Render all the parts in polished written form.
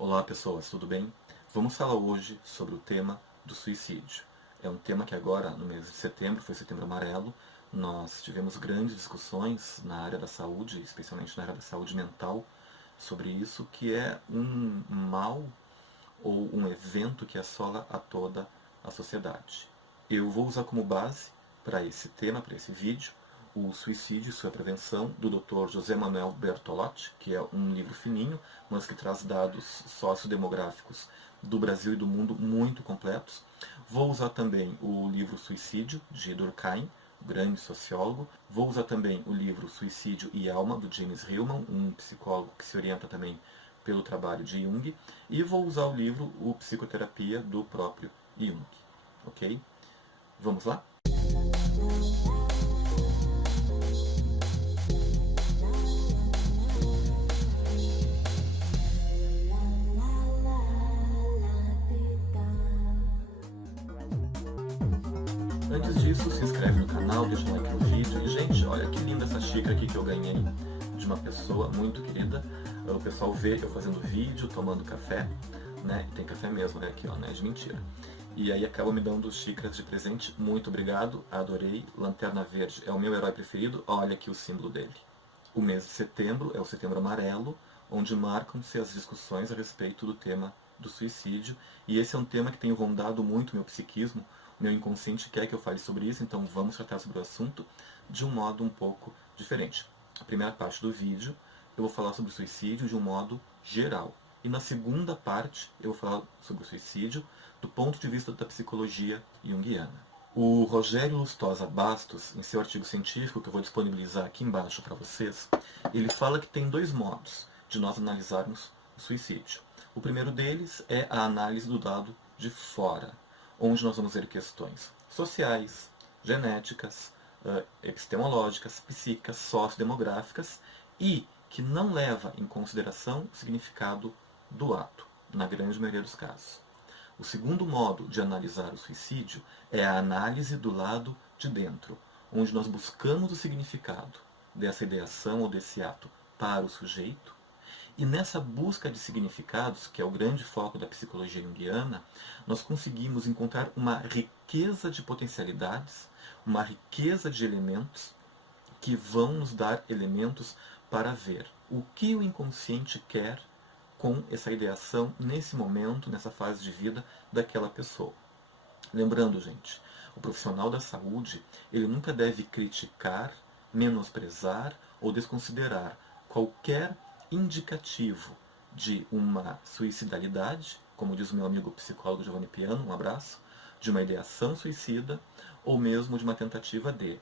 Olá pessoas, tudo bem? Vamos falar hoje sobre o tema do suicídio. É um tema que agora, no mês de setembro, foi Setembro Amarelo, nós tivemos grandes discussões na área da saúde, especialmente na área da saúde mental, sobre isso, que é um mal ou um evento que assola a toda a sociedade. Eu vou usar como base para esse tema, para esse vídeo, o Suicídio e Sua Prevenção, do Dr. José Manuel Bertolotti, que é um livro fininho, mas que traz dados sociodemográficos do Brasil e do mundo muito completos. Vou usar também o livro Suicídio, de Durkheim, grande sociólogo. Vou usar também o livro Suicídio e Alma, do James Hillman, um psicólogo que se orienta também pelo trabalho de Jung. E vou usar o livro O Psicoterapia, do próprio Jung. Ok? Vamos lá? Antes disso, se inscreve no canal, deixa um like no vídeo. E, gente, olha que linda essa xícara aqui que eu ganhei de uma pessoa muito querida. O pessoal vê eu fazendo vídeo, tomando café, né? E tem café mesmo, né? Aqui, ó, não é de mentira. E aí acaba me dando xícaras de presente. Muito obrigado, adorei. Lanterna Verde é o meu herói preferido. Olha aqui o símbolo dele. O mês de setembro é o Setembro Amarelo, onde marcam-se as discussões a respeito do tema do suicídio. E esse é um tema que tem rondado muito meu psiquismo. Meu inconsciente quer que eu fale sobre isso, então vamos tratar sobre o assunto de um modo um pouco diferente. A primeira parte do vídeo eu vou falar sobre o suicídio de um modo geral. E na segunda parte eu vou falar sobre o suicídio do ponto de vista da psicologia junguiana. O Rogério Lustosa Bastos, em seu artigo científico, que eu vou disponibilizar aqui embaixo para vocês, ele fala que tem dois modos de nós analisarmos o suicídio. O primeiro deles é a análise do dado de fora, onde nós vamos ver questões sociais, genéticas, epistemológicas, psíquicas, sociodemográficas e que não leva em consideração o significado do ato, na grande maioria dos casos. O segundo modo de analisar o suicídio é a análise do lado de dentro, onde nós buscamos o significado dessa ideação ou desse ato para o sujeito. E nessa busca de significados, que é o grande foco da psicologia junguiana, nós conseguimos encontrar uma riqueza de potencialidades, uma riqueza de elementos que vão nos dar elementos para ver o que o inconsciente quer com essa ideação nesse momento, nessa fase de vida daquela pessoa. Lembrando, gente, o profissional da saúde, ele nunca deve criticar, menosprezar ou desconsiderar qualquer indicativo de uma suicidalidade, como diz o meu amigo psicólogo Giovanni Piano, um abraço, de uma ideação suicida, ou mesmo de uma tentativa de.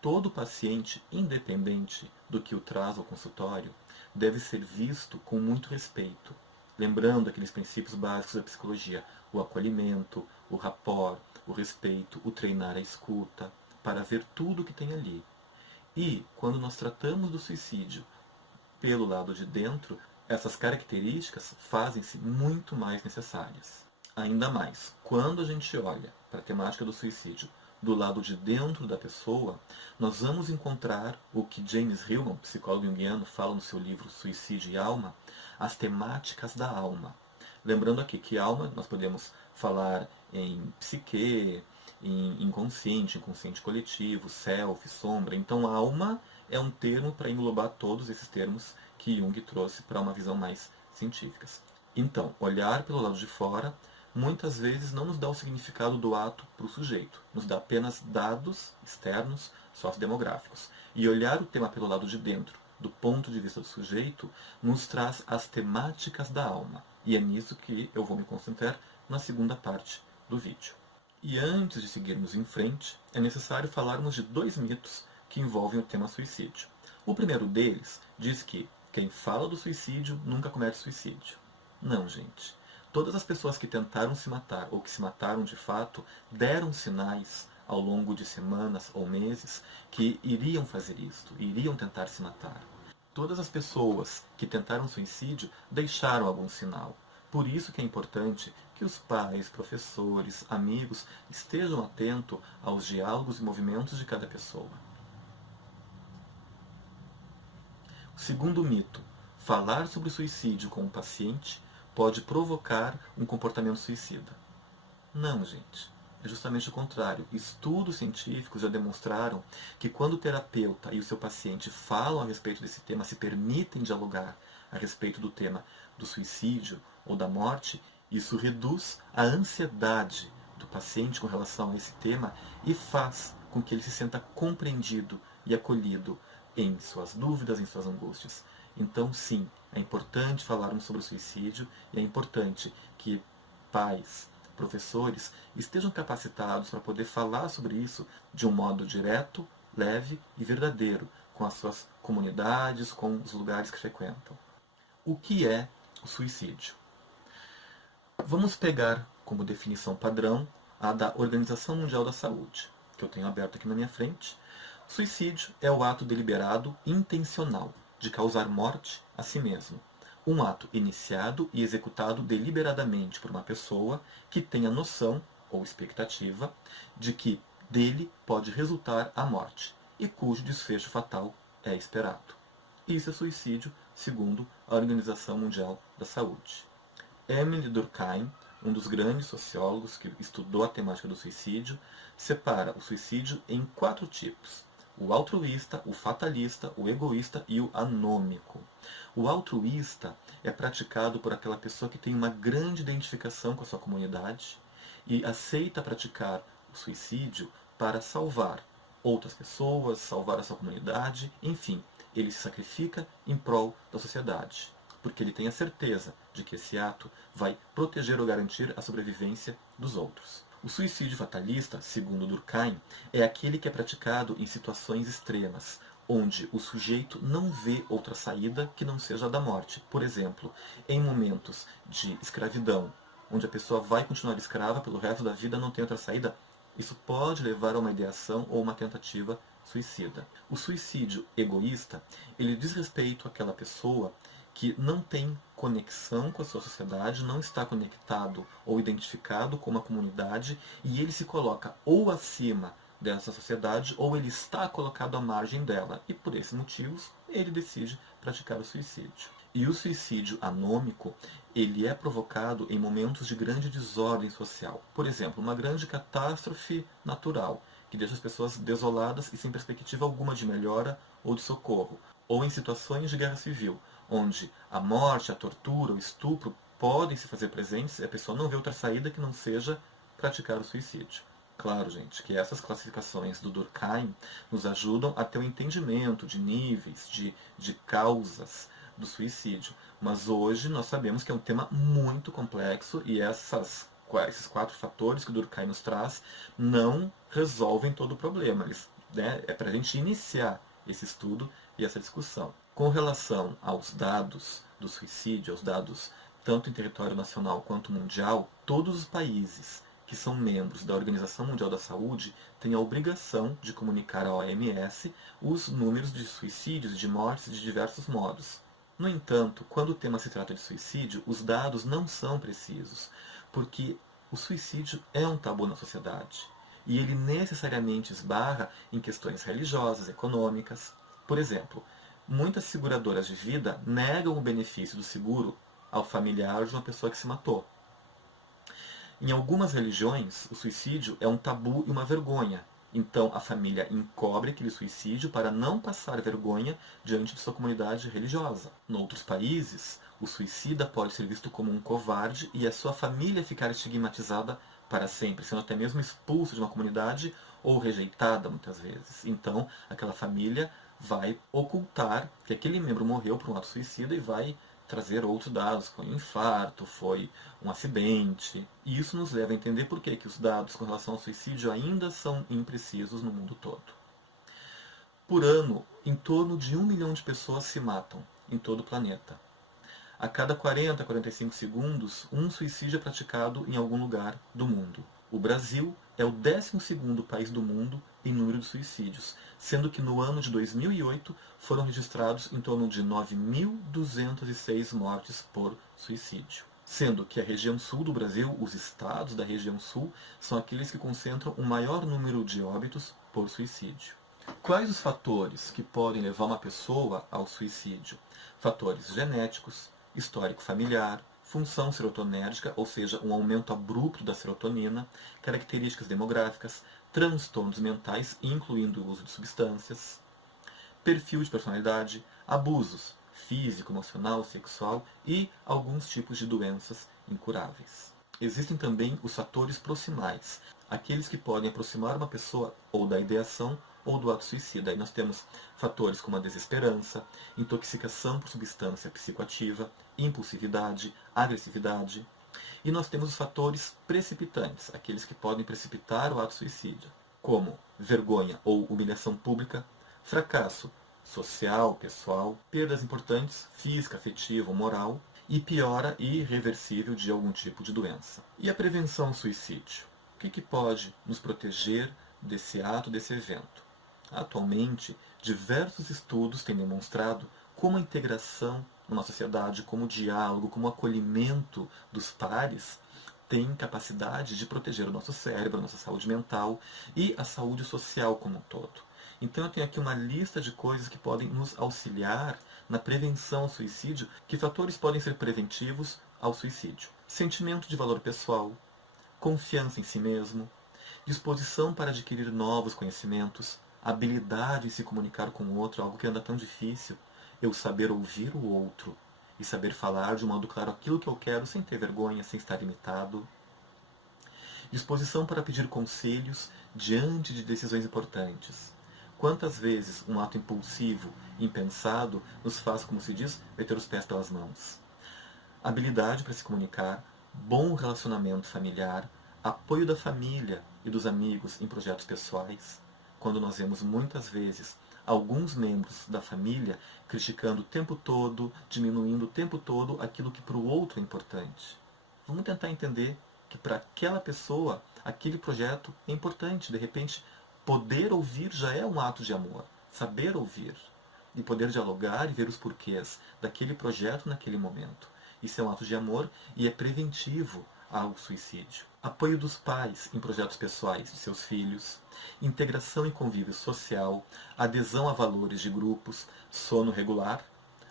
Todo paciente, independente do que o traz ao consultório, deve ser visto com muito respeito, lembrando aqueles princípios básicos da psicologia, o acolhimento, o rapport, o respeito, o treinar a escuta, para ver tudo o que tem ali. E, quando nós tratamos do suicídio pelo lado de dentro, essas características fazem-se muito mais necessárias. Ainda mais, quando a gente olha para a temática do suicídio do lado de dentro da pessoa, nós vamos encontrar o que James Hillman, psicólogo junguiano, fala no seu livro Suicídio e Alma, as temáticas da alma. Lembrando aqui que alma nós podemos falar em psique, em inconsciente, inconsciente coletivo, self, sombra. Então alma é um termo para englobar todos esses termos que Jung trouxe para uma visão mais científica. Então, olhar pelo lado de fora muitas vezes não nos dá o significado do ato para o sujeito, nos dá apenas dados externos sociodemográficos. E olhar o tema pelo lado de dentro, do ponto de vista do sujeito, nos traz as temáticas da alma. E é nisso que eu vou me concentrar na segunda parte do vídeo. E antes de seguirmos em frente, é necessário falarmos de dois mitos que envolvem o tema suicídio. O primeiro deles diz que quem fala do suicídio nunca comete suicídio. Não, gente. Todas as pessoas que tentaram se matar ou que se mataram de fato deram sinais ao longo de semanas ou meses que iriam fazer isto, iriam tentar se matar. Todas as pessoas que tentaram suicídio deixaram algum sinal. Por isso que é importante que os pais, professores, amigos estejam atentos aos diálogos e movimentos de cada pessoa. O segundo mito: falar sobre suicídio com o paciente pode provocar um comportamento suicida. Não, gente. É justamente o contrário. Estudos científicos já demonstraram que quando o terapeuta e o seu paciente falam a respeito desse tema, se permitem dialogar a respeito do tema do suicídio ou da morte, isso reduz a ansiedade do paciente com relação a esse tema e faz com que ele se sinta compreendido e acolhido em suas dúvidas, em suas angústias. Então, sim, é importante falarmos sobre o suicídio e é importante que pais, professores estejam capacitados para poder falar sobre isso de um modo direto, leve e verdadeiro com as suas comunidades, com os lugares que frequentam. O que é o suicídio? Vamos pegar como definição padrão a da Organização Mundial da Saúde, que eu tenho aberto aqui na minha frente. Suicídio é o ato deliberado intencional de causar morte a si mesmo. Um ato iniciado e executado deliberadamente por uma pessoa que tenha noção ou expectativa de que dele pode resultar a morte e cujo desfecho fatal é esperado. Isso é suicídio, segundo a Organização Mundial da Saúde. Émile Durkheim, um dos grandes sociólogos que estudou a temática do suicídio, separa o suicídio em 4 tipos: o altruísta, o fatalista, o egoísta e o anômico. O altruísta é praticado por aquela pessoa que tem uma grande identificação com a sua comunidade e aceita praticar o suicídio para salvar outras pessoas, salvar a sua comunidade, enfim, ele se sacrifica em prol da sociedade, porque ele tem a certeza de que esse ato vai proteger ou garantir a sobrevivência dos outros. O suicídio fatalista, segundo Durkheim, é aquele que é praticado em situações extremas, onde o sujeito não vê outra saída que não seja a da morte. Por exemplo, em momentos de escravidão, onde a pessoa vai continuar escrava pelo resto da vida, não tem outra saída, isso pode levar a uma ideação ou uma tentativa suicida. O suicídio egoísta, ele diz respeito àquela pessoa que não tem conexão com a sua sociedade, não está conectado ou identificado com uma comunidade e ele se coloca ou acima dessa sociedade ou ele está colocado à margem dela e por esses motivos ele decide praticar o suicídio. E o suicídio anômico, ele é provocado em momentos de grande desordem social. Por exemplo, uma grande catástrofe natural que deixa as pessoas desoladas e sem perspectiva alguma de melhora ou de socorro. Ou em situações de guerra civil, onde a morte, a tortura, o estupro podem se fazer presentes e a pessoa não vê outra saída que não seja praticar o suicídio. Claro, gente, que essas classificações do Durkheim nos ajudam a ter um entendimento de níveis, de causas do suicídio. Mas hoje nós sabemos que é um tema muito complexo e esses 4 fatores que o Durkheim nos traz não resolvem todo o problema. É para a gente iniciar esse estudo e essa discussão. Com relação aos dados do suicídio, aos dados tanto em território nacional quanto mundial, todos os países que são membros da Organização Mundial da Saúde têm a obrigação de comunicar à OMS os números de suicídios e de mortes de diversos modos. No entanto, quando o tema se trata de suicídio, os dados não são precisos, porque o suicídio é um tabu na sociedade e ele necessariamente esbarra em questões religiosas, econômicas. Por exemplo, muitas seguradoras de vida negam o benefício do seguro ao familiar de uma pessoa que se matou. Em algumas religiões, o suicídio é um tabu e uma vergonha. Então, a família encobre aquele suicídio para não passar vergonha diante de sua comunidade religiosa. Em outros países, o suicida pode ser visto como um covarde e a sua família ficar estigmatizada para sempre, sendo até mesmo expulsa de uma comunidade ou rejeitada muitas vezes. Então, aquela família vai ocultar que aquele membro morreu por um ato suicida e vai trazer outros dados, foi um infarto, foi um acidente. E isso nos leva a entender por que os dados com relação ao suicídio ainda são imprecisos no mundo todo. Por ano, em torno de 1 milhão de pessoas se matam em todo o planeta. A cada 40 a 45 segundos, um suicídio é praticado em algum lugar do mundo. O Brasil é o 12º país do mundo em número de suicídios, sendo que no ano de 2008 foram registrados em torno de 9.206 mortes por suicídio. Sendo que a região sul do Brasil, os estados da região sul, são aqueles que concentram o maior número de óbitos por suicídio. Quais os fatores que podem levar uma pessoa ao suicídio? Fatores genéticos, histórico familiar, função serotonérgica, ou seja, um aumento abrupto da serotonina, características demográficas, transtornos mentais, incluindo o uso de substâncias, perfil de personalidade, abusos físico, emocional, sexual e alguns tipos de doenças incuráveis. Existem também os fatores proximais, aqueles que podem aproximar uma pessoa ou da ideação ou do ato suicida. Aí nós temos fatores como a desesperança, intoxicação por substância psicoativa, impulsividade, agressividade. E nós temos os fatores precipitantes, aqueles que podem precipitar o ato suicida, como vergonha ou humilhação pública, fracasso social, pessoal, perdas importantes, física, afetiva ou moral, e piora irreversível de algum tipo de doença. E a prevenção ao suicídio? O que pode nos proteger desse ato, desse evento? Atualmente, diversos estudos têm demonstrado como a integração numa sociedade, como o diálogo, como o acolhimento dos pares tem capacidade de proteger o nosso cérebro, a nossa saúde mental e a saúde social como um todo. Então eu tenho aqui uma lista de coisas que podem nos auxiliar na prevenção ao suicídio. Que fatores podem ser preventivos ao suicídio? Sentimento de valor pessoal, confiança em si mesmo, disposição para adquirir novos conhecimentos, habilidade em se comunicar com o outro, algo que anda tão difícil, eu saber ouvir o outro e saber falar de um modo claro aquilo que eu quero sem ter vergonha, sem estar limitado. Disposição para pedir conselhos diante de decisões importantes. Quantas vezes um ato impulsivo, impensado, nos faz, como se diz, meter os pés pelas mãos? Habilidade para se comunicar, bom relacionamento familiar, apoio da família e dos amigos em projetos pessoais. Quando nós vemos muitas vezes alguns membros da família criticando o tempo todo, diminuindo o tempo todo aquilo que para o outro é importante. Vamos tentar entender que para aquela pessoa, aquele projeto é importante. De repente, poder ouvir já é um ato de amor. Saber ouvir e poder dialogar e ver os porquês daquele projeto naquele momento. Isso é um ato de amor e é preventivo ao suicídio. Apoio dos pais em projetos pessoais de seus filhos, integração e convívio social, adesão a valores de grupos, sono regular,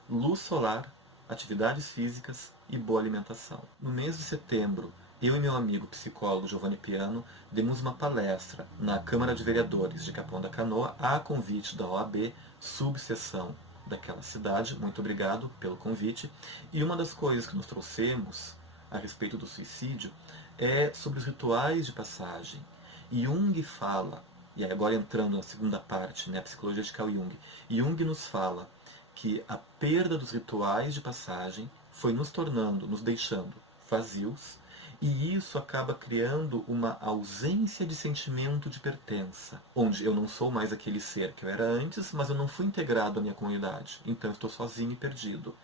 luz solar, atividades físicas e boa alimentação. No mês de setembro, eu e meu amigo psicólogo Giovanni Piano demos uma palestra na Câmara de Vereadores de Capão da Canoa a convite da OAB, subseção daquela cidade. Muito obrigado pelo convite. E uma das coisas que nos trouxemos a respeito do suicídio é sobre os rituais de passagem. Jung fala, e agora entrando na segunda parte, né, a psicologia de Carl Jung, Jung nos fala que a perda dos rituais de passagem foi nos tornando, nos deixando vazios, e isso acaba criando uma ausência de sentimento de pertença, onde eu não sou mais aquele ser que eu era antes, mas eu não fui integrado à minha comunidade, então eu estou sozinho e perdido.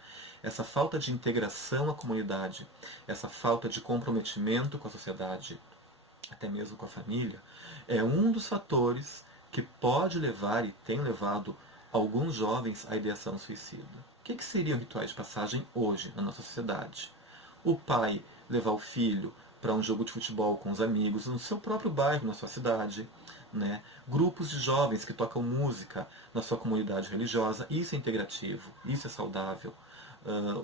Essa falta de integração à comunidade, essa falta de comprometimento com a sociedade, até mesmo com a família, é um dos fatores que pode levar e tem levado alguns jovens à ideação suicida. O que seriam rituais de passagem hoje na nossa sociedade? O pai levar o filho para um jogo de futebol com os amigos no seu próprio bairro, na sua cidade, né? Grupos de jovens que tocam música na sua comunidade religiosa, isso é integrativo, isso é saudável.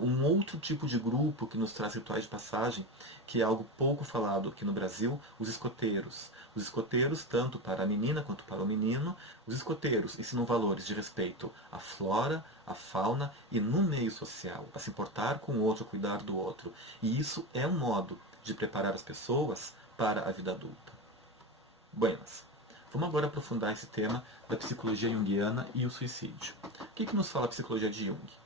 Um outro tipo de grupo que nos traz rituais de passagem, que é algo pouco falado aqui no Brasil, os escoteiros. Os escoteiros, tanto para a menina quanto para o menino, os escoteiros ensinam valores de respeito à flora, à fauna e no meio social, a se importar com o outro, a cuidar do outro. E isso é um modo de preparar as pessoas para a vida adulta. Buenas. Vamos agora aprofundar esse tema da psicologia junguiana e o suicídio. O que nos fala a psicologia de Jung?